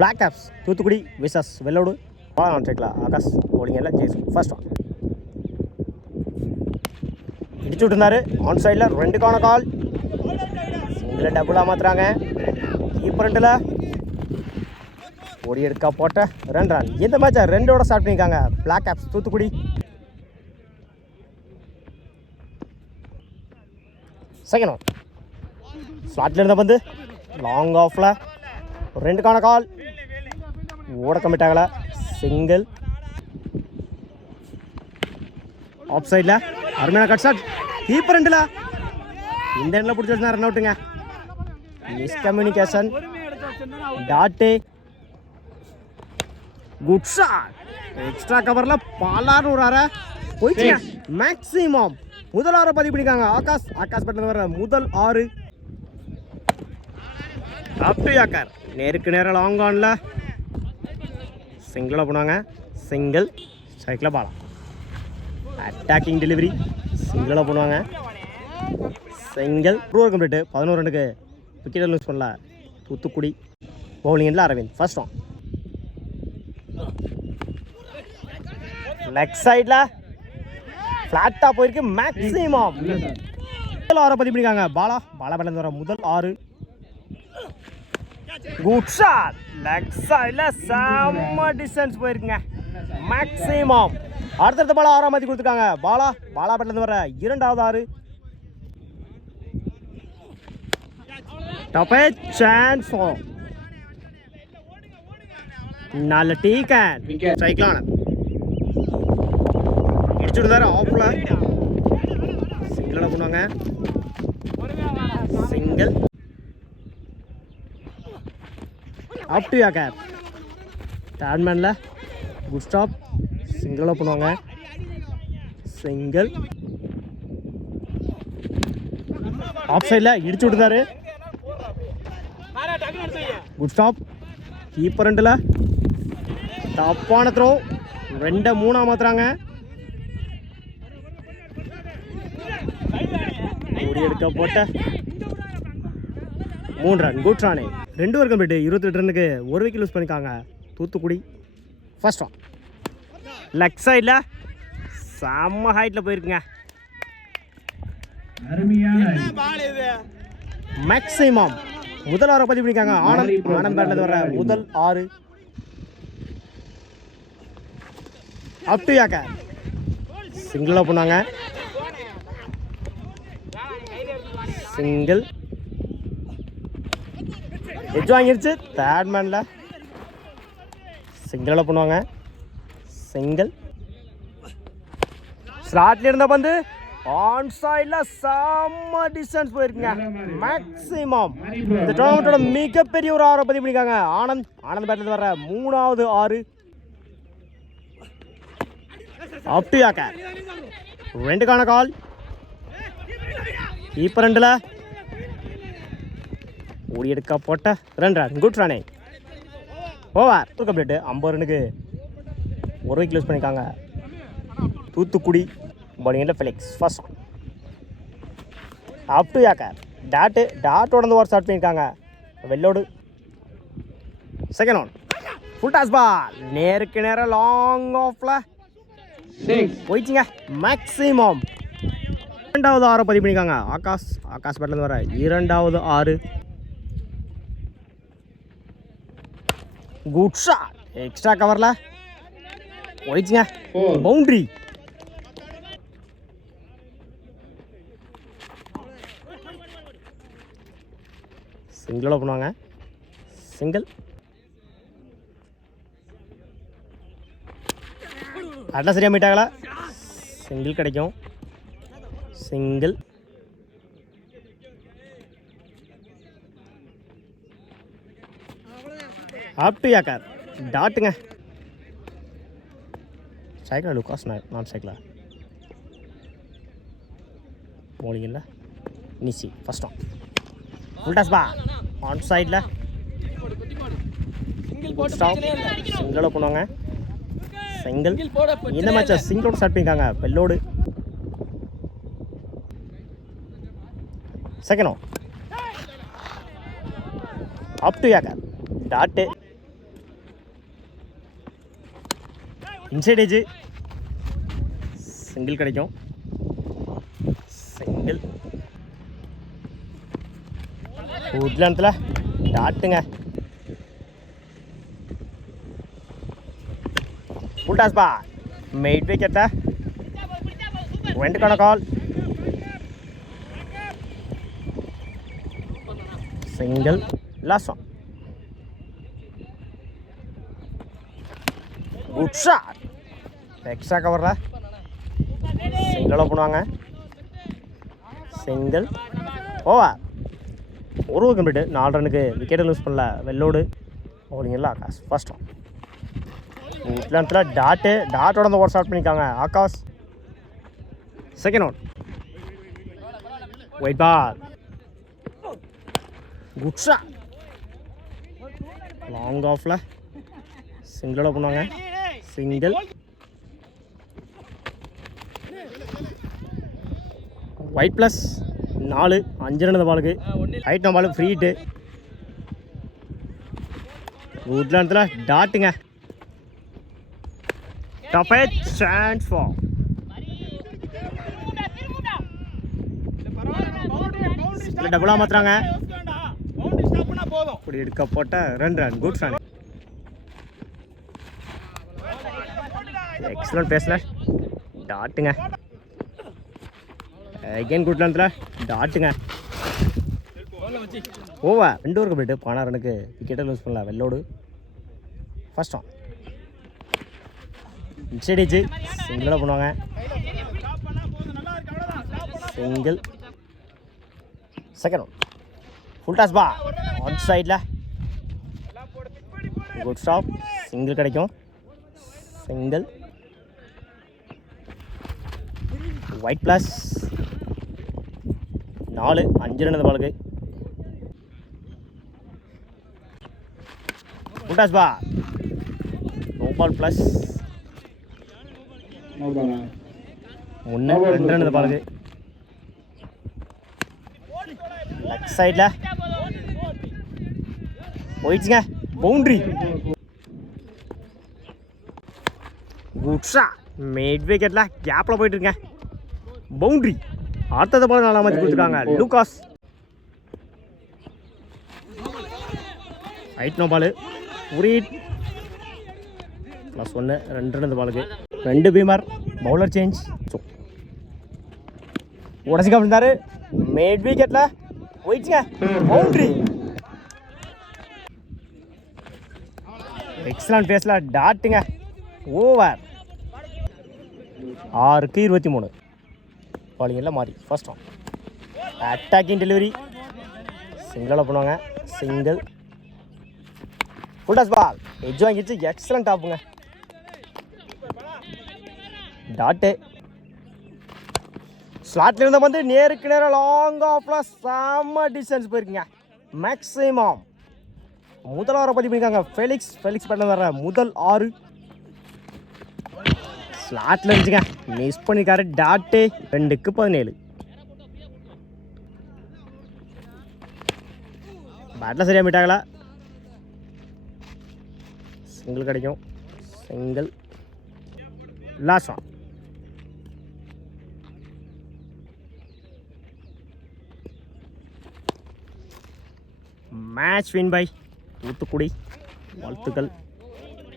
Black caps Thoothukudi விசஸ் வெள்ளோடு on ஸ்ட்ரைக்கில் ஆகாஷ் bowling எல்லாம் ஜெய்ஸ் ஃபர்ஸ்ட் ஒன் இடிச்சு விட்டுருந்தாரு ஆன் சைடில் 2க்கான கால் சிங்கில் டபுளாக மாற்றுறாங்க கீப்பரண்டில் ஓடி எடுக்க போட்ட 2 ரன். இந்த மேட்சை 2ஓட ஸ்டார்ட் பண்ணியிருக்காங்க black caps Thoothukudi. Second one ஸ்லாட்டில் இருந்த பந்து லாங் ஆஃபில் 2க்கான கால் ஓட கம்மிட்டாங்கள சிங்கிள் ஆஃப் சைடில் அருமையான கட் ஷாட் கீப்பர் ரெண்டில் இந்த எண்ணில் பிடிச்சி வச்சுனா ரன் அவுட்டுங்க. Miscommunication dot good shot extra கவரில் பாலான்னு ஒரு அரை போயிடுச்சுங்க. மேக்ஸிமம் முதல் 6 பதிவு பண்ணிக்காங்க ஆகாஷ் பட்டில் வர முதல் 6 அப் டு யாக்கர் நேருக்கு நேரம் லாங் ஆனில் சிங்கிளாக போனாங்க சிங்கிள் ஸ்ட்ரைக்கில் பாலாம் அட்டாக்கிங் டெலிவரி சிங்கிளாக போடுவாங்க சிங்கிள் ப்ரூவர் கம்ப்ளீட்டு 11 ரன்னுக்கு விக்கெட்டை லூஸ் பண்ணல தூத்துக்குடி. பவுலிங்கில் அரவிந்த் ஃபர்ஸ்ட் ஒன் லெக் சைடில் ஃப்ளாட்டாக போயிருக்கு மேக்ஸிமம் முதல் 6 பதிவு பண்ணிக்காங்க பாலா பேட்டில் வர முதல் 6 குட் ஷாட் லெக் சைடில் செம்ம டிஸ்டன்ஸ் போயிருக்குங்க மேக்ஸிமம். அடுத்தடுத்த பாலா 6ஆம் மாற்றி கொடுத்துருக்காங்க பாலா பேட்டில் வர 2வது 6 டப்பே சான்ஸ் நல்ல டீ கேன் ஸ்ட்ரைக்லான இடிச்சு விடுதாரு ஆஃப்ல சிங்கிளாக பண்ணுவாங்க சிங்கிள் அப் டு யாக்கர் தேர்ட்மேனில் குட் ஸ்டாப் சிங்கிளாக பண்ணுவாங்க சிங்கிள் ஆஃப் சைடில் இடிச்சு விட்டுருந்தாரு குட் ஸ்டாப் கீப்பர் ரெண்டில் தப்பான த்ரோ 2-3 மாத்துறாங்க ஓடி எடுக்க போட்ட 3 ரன் குட் ரானே 2 ஓவர் கம்ப்ளீட் 28 ரன்னுக்கு 1 விக்கெட் லூஸ் பண்ணிக்காங்க தூத்துக்குடி. ஃபர்ஸ்ட் ஒன் லெக் சைடில் செம்ம ஹைட்டில் போயிருக்குங்க மேக்ஸிமம் முதல் 6 பதிவு பண்ணிக்காங்க ஆனந்த் பேட்டில் வர முதல் 6 அப் டு யாக்கர் சிங்கிளாக போனாங்க சிங்கிள் எஜ் வாங்கிருச்சு தேர்ட்மேனில் சிங்கிளாக பண்ணுவாங்க சிங்கிள் ஸ்லாட்ல இருந்த பந்து ஆன் சைடில் செம்ம டிஸ்டன்ஸ் போயிருக்குங்க மேக்ஸிமம். இந்த டோர்னமெண்ட்டோட மிகப்பெரிய ஒரு 6 பதிவு பண்ணிக்காங்க ஆனந்த் பேட்டில் வர 3வது 6 அப் டு யாக்கர் 2க்கான கால் கீப்பர் ரெண்டில் ஓடி எடுக்க போட்ட 2 ரன் குட் ரானே ஓவர் கம்ப்ளீட்டு 50 ரன்னுக்கு 1 விக்கெட் லூஸ் பண்ணிக்காங்க தூத்துக்குடி. பவுலிங்கில் Felix first one up to yorker டாட்டோட ஓவர் ஸ்டார்ட் பண்ணியிருக்காங்க Vellode. Second one full toss ball நேருக்கு நேரம் லாங் ஆஃப்ல போயிடுச்சுங்க மேக்ஸிமம். 2வது 6 பதிவு பண்ணியிருக்காங்க ஆகாஷ் பேட்டில் வர 2வது 6 குட் ஷாட் எக்ஸ்ட்ரா கவரில் போயிடுச்சுங்க பவுண்டரி. சிங்கிளாக பண்ணுவாங்க சிங்கிள் அட்லாம் சரியாக மீட்டாங்களா சிங்கிள் கிடைக்கும் சிங்கிள் அப் டு யாக்கர் டாட்டுங்க ஸ்ட்ரைக்கில் லுக்காஸ் நான் ஸ்ட்ரைக்கில் bowling இல்லை நிசி first one full toss ball on சைடில் ஸ்டாப் சிங்கிளாக பண்ணுவாங்க சிங்கிள். இந்த மேட்சை சிங்கிளோட ஸ்டார்ட் பண்ணியிருக்காங்க Vellode. Second one up to yorker dot inside edge single கிடைக்கும். சிங்கிள் உட்லத்தில் டாட்டுங்க. ஃபுல் டாஸ் பால் மிட் விக்கெட்டை வெண்டுக்கான call. Single last one. Good shot. Extra கவரில் சிங்கிளாக பண்ணுவாங்க. Single over. ஒரு கம்ப்ளீட்டு 4 ரனுக்கு விக்கெட்டை லூஸ் பண்ணல. வெள்ளோடு ஓடிங்களா ஆகாஷ் ஃபர்ஸ்ட் ஒன். உட்லத்தில் டாட்டோட அந்த ஓவர் ஸ்டார்ட் பண்ணியிருக்காங்க Akash. Second one. Wide ball. Good shot. Long ஆஃபில் சிங்கிளோட பண்ணுவாங்க. Single wide plus 4 5 run. பாலுக்கு ஹைட் நம்ம பாலுக்கு ஃப்ரீ ஹிட்டு. உட்லத்தில் டாட்டுங்க. டாப் ஏஜ் சான்ஸ் ஃபார் டபுளாக மாற்றுறாங்க. இப்படி எடுக்கப்பட்ட 2 ரன். Good run. எக்ஸலன்ட் பேசல டாட்டுங்க. அகைன் குட் லென்த்தில் டாட்டுங்க. ஓவர். 2 ஓவர் கம்ப்ளீட்டு 12 ரனுக்கு விக்கெட்டை லூஸ் பண்ணல. Vellode first one. Inside edge சிங்கிளாக பண்ணுவாங்க. Single second one. Full toss ball on சைடில் குட் ஸ்டாப். சிங்கிள் கிடைக்கும். Single wide plus 4 5 run. பாலுக்கு full toss ball no ball plus 1 2 run. பாலுக்கு லெஃப்ட் சைடில் போயிடுச்சுங்க. பவுண்ட்ரி. Good shot. மிட் விக்கெட்டில் கேப்பில் போயிட்டுருங்க. பவுண்ட்ரி. அடுத்தது பால் நல்லா மாதிரி கொடுத்துருக்காங்க லூகாஸ். ஹைட் நோ பால் உரி ப்ளஸ் 1 2 ரன். பாலுக்கு 2 பீமர். Bowler change. உடச்சி காப்பிட்டாரு. மிட் விக்கெட்டில் போயிடுச்சுங்க. பவுண்ட்ரி. எக்ஸலன்ட் பேஸில் டாட்டுங்க. ஓவர். 6க்கு 23. பாலிங்கெல்லாம் மாறி ஃபர்ஸ்ட் ஒன். அட்டாக்கிங் டெலிவரி சிங்கிளாக பண்ணுவாங்க. Single full toss ball edge வாங்கிடுச்சு. எக்ஸலன்ட் ஆப்புங்க. டாட்டு ஸ்லாட்ல இருந்த வந்து நேருக்கு நேரம் லாங் ஆஃப்ல செம்ம டிஸ்டன்ஸ் போயிருக்குங்க. மேக்ஸிமம் முதல் 6 பதிவு பண்ணியிருக்காங்க. ஃபெலிக்ஸ் பண்ண வர முதல் 6 ஸ்லாட்டில் இருந்துச்சுங்க. மிஸ் பண்ணியிருக்காரு. டாட்டு 2க்கு 17. பேட்டில் சரியாக மீட்டாங்களா. சிங்கிள் கிடைக்கும். Single last one. Match win by Thoothukudi. வாழ்த்துக்கள்.